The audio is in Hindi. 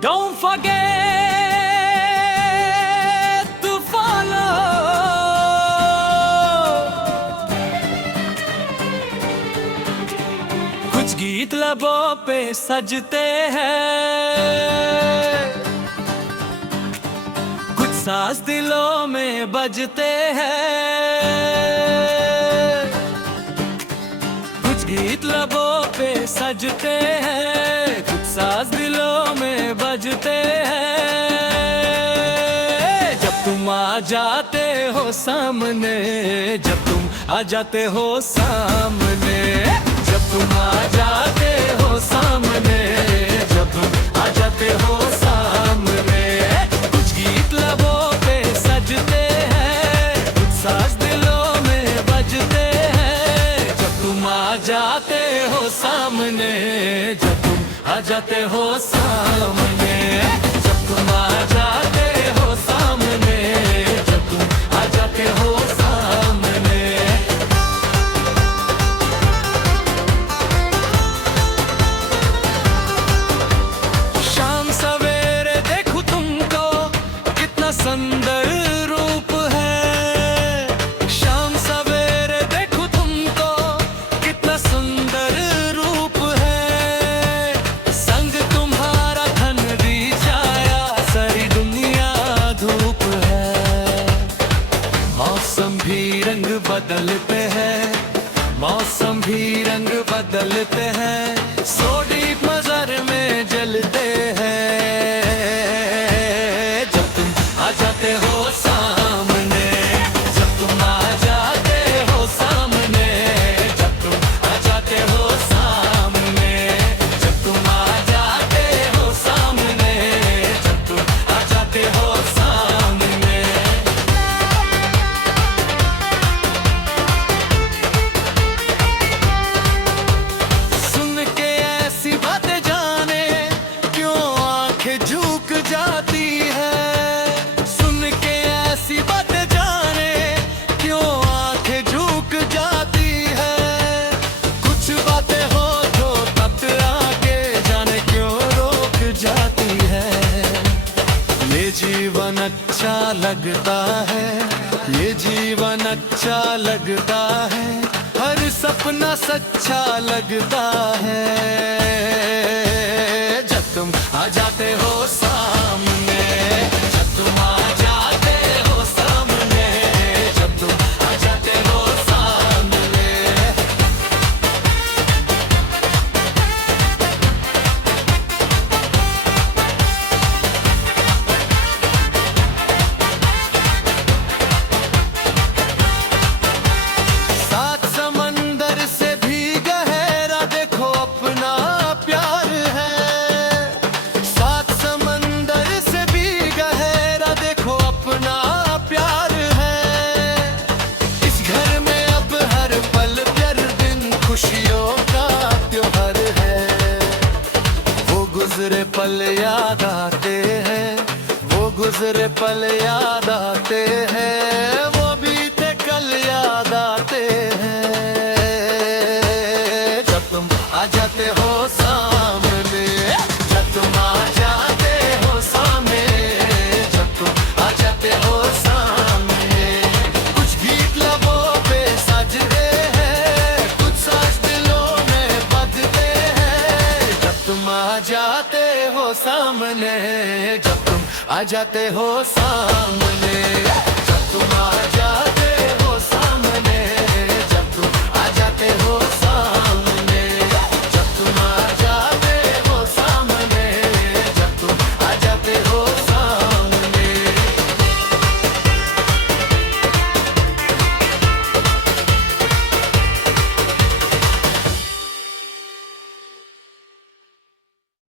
Don't forget to follow. कुछ गीत लबों पे सजते हैं, कुछ सांस दिलों में बजते हैं। कुछ गीत लबों पे सजते हैं, कुछ सांस दिलों में बजते हैं। जब तुम आ जाते हो सामने, जब तुम आ जाते हो सामने, जब तुम आ जाते हो सामने, जब तुम आ जाते हो सामने। कुछ गीत लबों पे सजते हैं, कुछ सांस दिलों में बजते हैं। जब तुम आ जाते हो सामने, जब तुम आ जाते हो सामने, जब तुम आ जाते हो सामने, जब तुम आ जाते हो सामने। शाम सवेरे देखूं तुमको, कितना सुंदर रूप है। शाम सवेरे देखूं तुमको, कितना सुंदर रूप है। संग तुम्हारा ठंडी छाया, सारी दुनिया धूप है। मौसम भी रंग बदलते हैं, मौसम भी रंग बदलते हैं। सो डीप नजर में जलते हैं। जब तुम आ जाते हो सामने, जब तुम आ जाते हो सामने, जब तुम आ जाते हो सामने, जब तुम आ जाते हो सामने, जब तुम आ जाते हो सामने। सुन के ऐसी बातें जाने क्यों आंखें झुक जाती है। सुन के ऐसी बातें जाने क्यों आंखें झुक जाती है। कुछ बातें हो जो टकरा के जाने क्यों रोक जाती है। ये जीवन अच्छा लगता है, ये जीवन अच्छा लगता है। हर सपना सच्चा लगता है। जब तुम आ जाते हो सामने, जब तुम आ जाते हो सामने, जब तुम आ जाते हो सामने। सात समंदर से भी गहरा देखो अपना प्यार है। सात समंदर से भी गहरा देखो अपना प्यार है। इस घर में अब हर पल हर दिन खुशियों का त्योहार है। वो गुजरे पल याद आते हैं, वो गुजरे पल याद आते हैं। वो बीते कल याद आते हैं। जब तुम आ जाते हो सामने, जब तुम आ जाते हो सामने, जब तुम आ जाते हो सामने। कुछ गीत लबों पे सजते हैं, कुछ सांस दिलों में बजते हैं। जब तुम आ जाते हो सामने, जब तुम आ जाते हो सामने, जब तुम आ जाते